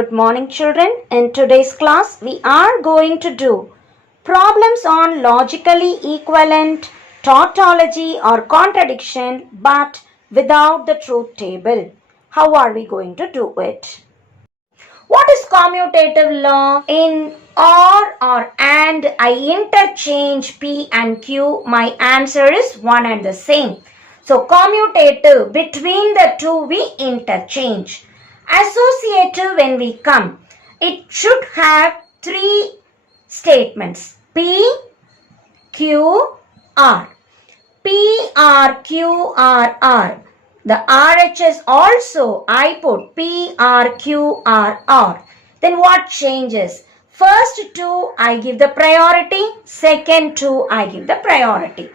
Good morning children. In today's class we are going to do problems on logically equivalent, tautology or contradiction but without the truth table. How are we going to do it? What is commutative law? In or and I interchange P and Q, my answer is one and the same. So commutative, between the two we interchange. Associative, when we come, it should have three statements. P, Q, R. P, R, Q, R, R. The RHS also I put P, R, Q, R, R. Then what changes? First two I give the priority, second two I give the priority.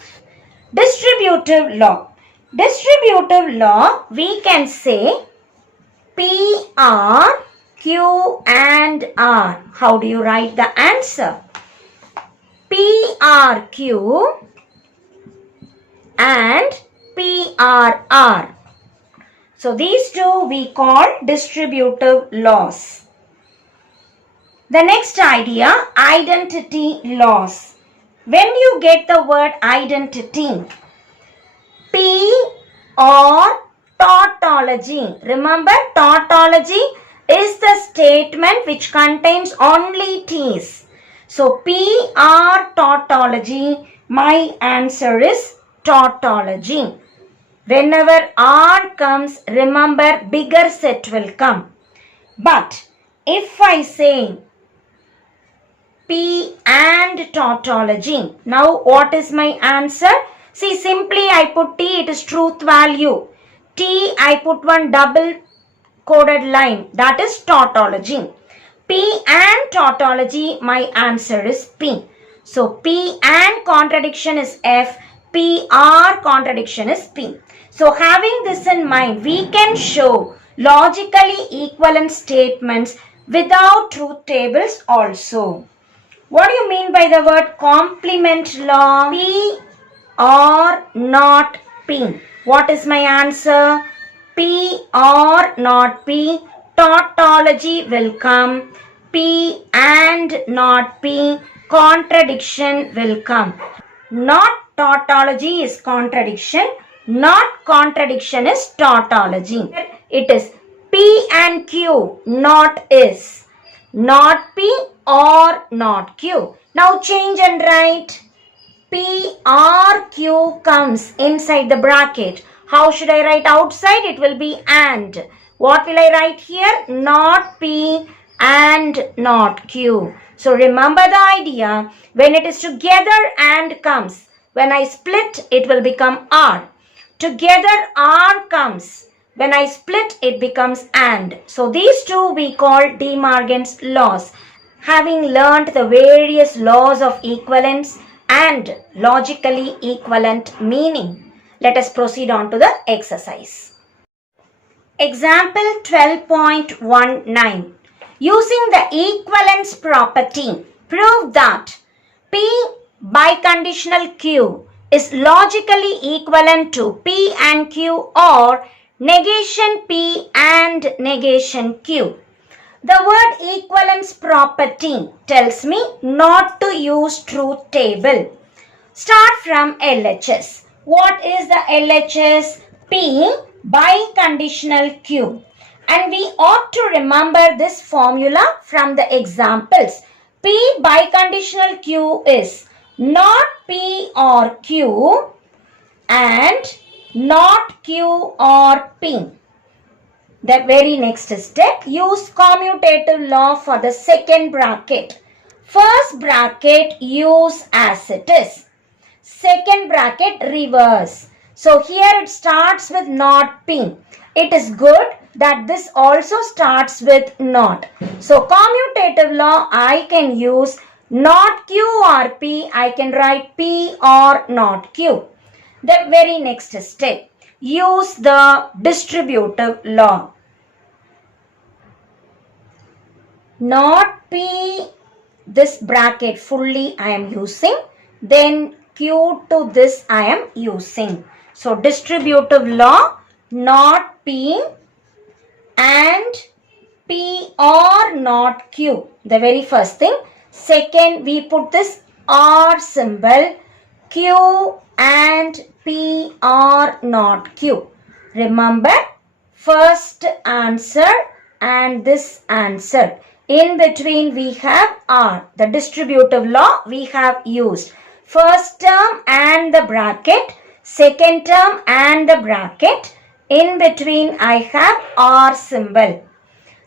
Distributive law. Distributive law, we can say P, R, Q and R. How do you write the answer? P, R, Q and P, R, R. So these two we call distributive laws. The next idea, identity laws. When you get the word identity, P or tautology. Remember, tautology is the statement which contains only T's. So P or tautology, my answer is tautology. Whenever R comes, remember bigger set will come. But if I say P and tautology, now what is my answer? See, simply I put T, it is truth value. T, I put one double coded line, that is tautology. P and tautology, my answer is P. So P and contradiction is F, P R contradiction is P. So having this in mind, we can show logically equivalent statements without truth tables also. What do you mean by the word complement law? P or not P. What is my answer? P or not P. Tautology will come. P and not P. Contradiction will come. Not tautology is contradiction. Not contradiction is tautology. It is P and Q, not is. Not P or not Q. Now change and write. P or Q comes inside the bracket. How should I write outside? It will be and. What will I write here? Not P and not Q. So remember the idea. When it is together and comes. When I split, it will become R. Together R comes. When I split, it becomes and. So these two we call De Morgan's laws. Having learnt the various laws of equivalence and logically equivalent meaning, let us proceed on to the exercise. Example 12.19. Using the equivalence property, prove that P biconditional Q is logically equivalent to P and Q or negation P and negation Q. The word equivalence property tells me not to use truth table. Start from LHS. What is the LHS? P biconditional Q. And we ought to remember this formula from the examples. P biconditional Q is not P or Q and not Q or P. The very next step, use commutative law for the second bracket. First bracket, use as it is. Second bracket, reverse. So here it starts with not P. It is good that this also starts with not. So commutative law, I can use not Q or P. I can write P or not Q. The very next step, use the distributive law. Not P, this bracket fully I am using. Then Q to this I am using. So distributive law, not P and P or not Q. The very first thing. Second, we put this or symbol. Q and P are not Q. Remember, first answer and this answer. In between we have R. The distributive law we have used. First term and the bracket. Second term and the bracket. In between I have R symbol.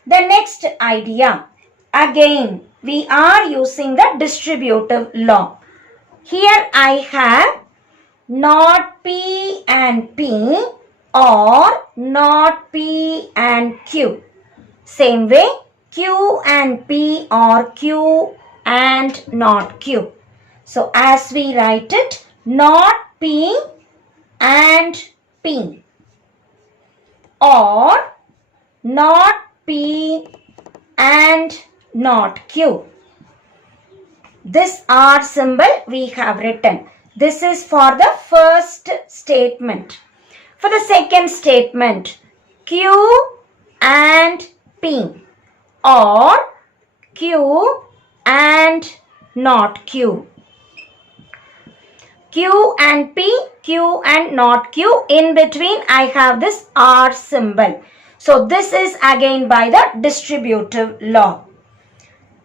The next idea. Again, we are using the distributive law. Here I have not P and P or not P and Q. Same way, Q and P or Q and not Q. So as we write it, not P and P or not P and not Q. This R symbol we have written. This is for the first statement. For the second statement, Q and P or Q and not Q. Q and P, Q and not Q. In between I have this R symbol. So this is again by the distributive law.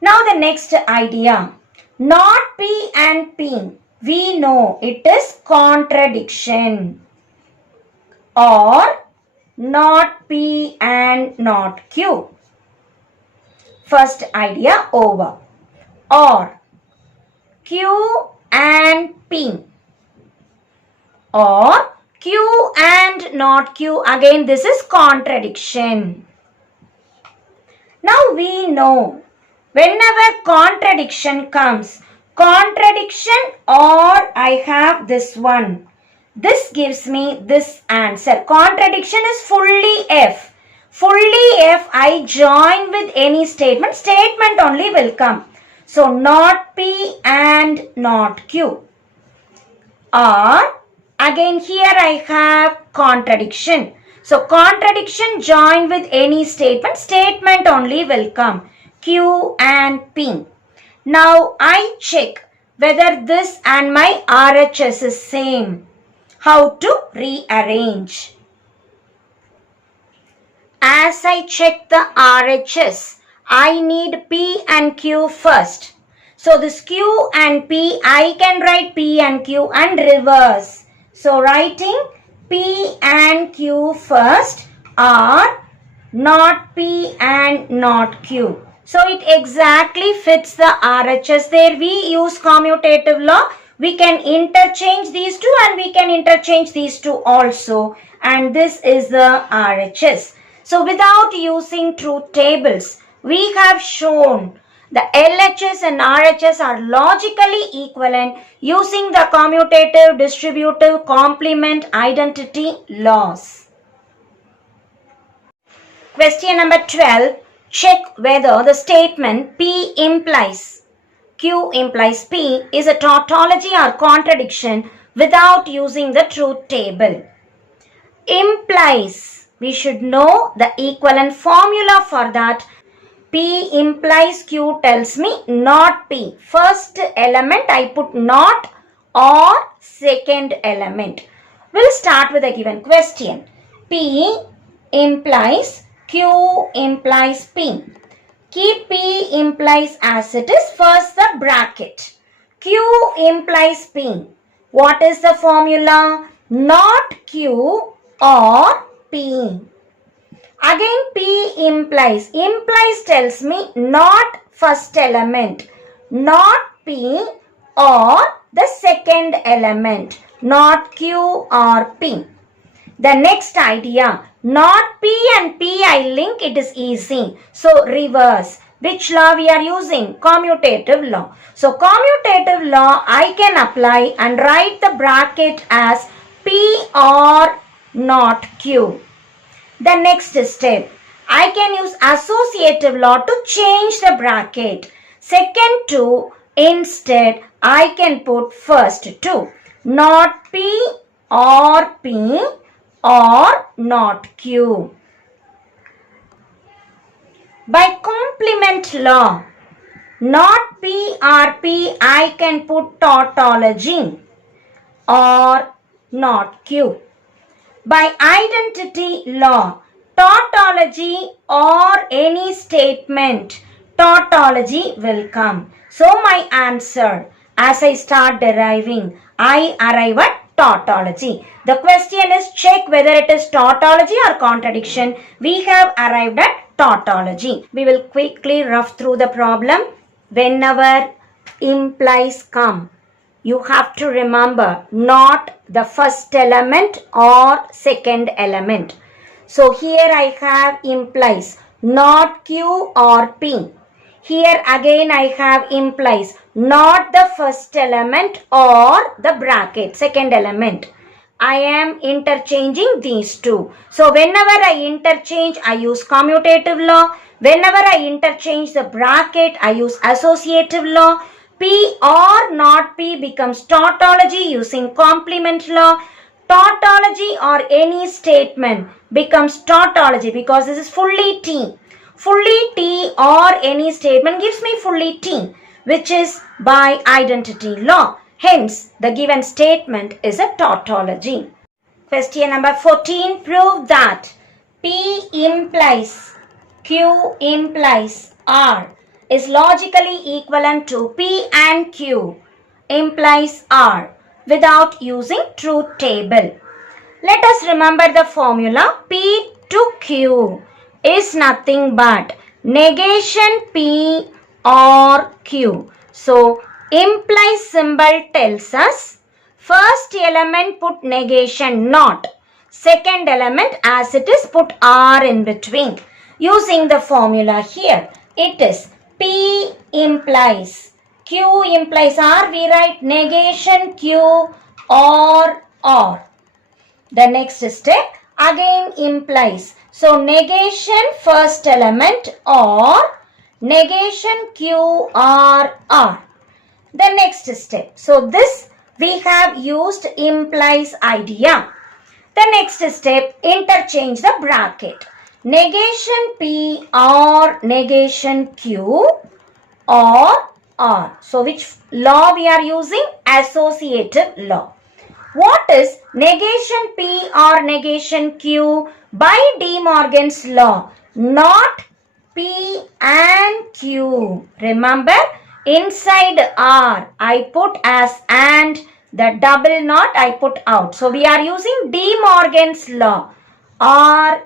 Now the next idea. Not P and P. We know it is contradiction. Or not P and not Q. First idea over. Or Q and P. Or Q and not Q. Again this is contradiction. Now we know whenever contradiction comes, contradiction or I have this one. This gives me this answer. Contradiction is fully F. Fully F I join with any statement. Statement only will come. So not P and not Q. Or again here I have contradiction. So contradiction join with any statement. Statement only will come. Q and P. Now I check whether this and my RHS is same. How to rearrange? As I check the RHS, I need P and Q first. So this Q and P, I can write P and Q and reverse. So writing P and Q first are not P and not Q. So it exactly fits the RHS. There we use commutative law. We can interchange these two and we can interchange these two also. And this is the RHS. So without using truth tables, we have shown the LHS and RHS are logically equivalent using the commutative, distributive, complement, identity laws. Question number 12. Check whether the statement P implies Q implies P is a tautology or contradiction without using the truth table. Implies. We should know the equivalent formula for that. P implies Q tells me not P. First element I put not or second element. We'll start with a given question. P implies Q implies P. Keep P implies as it is. First the bracket. Q implies P. What is the formula? Not Q or P. Again P implies. Implies tells me not first element. Not P or the second element. Not Q or P. The next idea. Not P and P I link, it is easy. So reverse. Which law we are using? Commutative law. So commutative law I can apply and write the bracket as P or not Q. The next step. I can use associative law to change the bracket. Second two, instead I can put first two. Not P or P or not Q. By complement law, not P or P, I can put tautology or not Q. By identity law, tautology or any statement, tautology will come. So my answer, as I start deriving, I arrive at tautology. The question is check whether it is tautology or contradiction. We have arrived at tautology. We will quickly rough through the problem. Whenever implies come, you have to remember not the first element or second element. So here I have implies not Q or P. Here again I have implies not the first element or the bracket, second element. I am interchanging these two. So whenever I interchange, I use commutative law. Whenever I interchange the bracket, I use associative law. P or not P becomes tautology using complement law. Tautology or any statement becomes tautology because this is fully T. Fully T or any statement gives me fully T, which is by identity law. Hence, the given statement is a tautology. Question number 14. Prove that P implies Q implies R is logically equivalent to P and Q implies R without using truth table. Let us remember the formula. P to Q is nothing but negation P or Q. So, implies symbol tells us first element put negation not, second element as it is put R in between. Using the formula here, it is P implies Q implies R, we write negation Q or R. The next step again implies. So negation first element or negation Q or R. The next step. So this we have used implies idea. The next step, interchange the bracket. Negation P or negation Q or R. So which law we are using? Associative law. What is negation P or negation Q? By De Morgan's law, not P and Q. Remember, inside R I put as and, the double not I put out. So we are using De Morgan's law, R.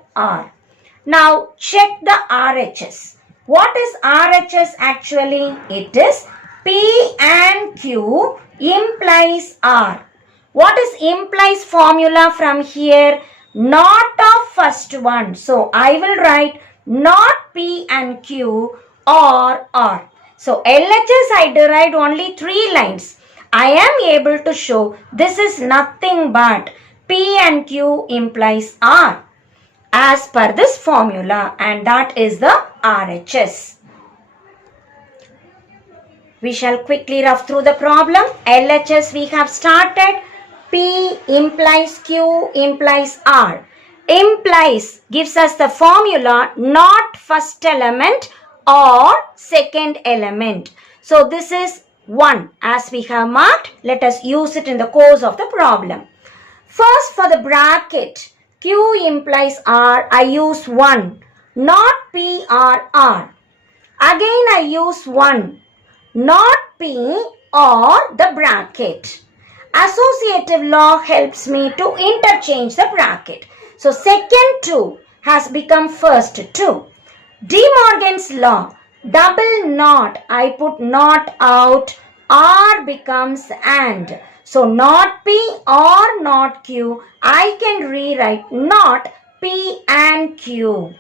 Now check the RHS. What is RHS actually? It is P and Q implies R. What is implies formula from here? Not of first one. So I will write not P and Q or R. So LHS I derived only 3 lines. I am able to show this is nothing but P and Q implies R as per this formula, and that is the RHS. We shall quickly rough through the problem. LHS we have started. P implies Q implies R. Implies gives us the formula not first element or second element. So this is 1 as we have marked. Let us use it in the course of the problem. First, for the bracket Q implies R, I use 1, not P or R. Again I use 1, not P or the bracket. Associative law helps me to interchange the bracket. So second 2 has become first 2. De Morgan's law, double not, I put not out, R becomes and. So not P or not Q, I can rewrite not P and Q.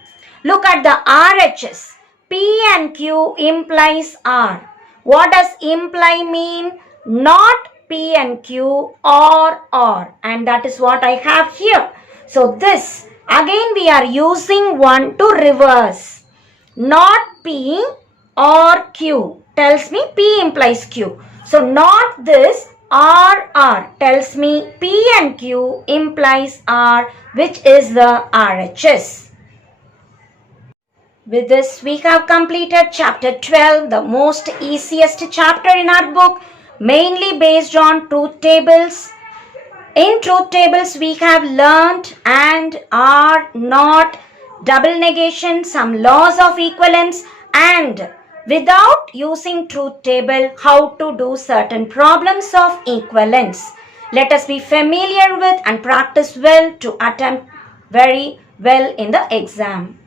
Look at the RHS. P and Q implies R. What does imply mean? Not P and Q or R, and that is what I have here. So this again we are using 1 to reverse. Not P or Q tells me P implies Q. So not this R tells me P and Q implies R, which is the RHS. With this, we have completed chapter 12, the most easiest chapter in our book, mainly based on truth tables. In truth tables, we have learnt and are not, double negation, some laws of equivalence, and without using truth table, how to do certain problems of equivalence. Let us be familiar with and practice well to attempt very well in the exam.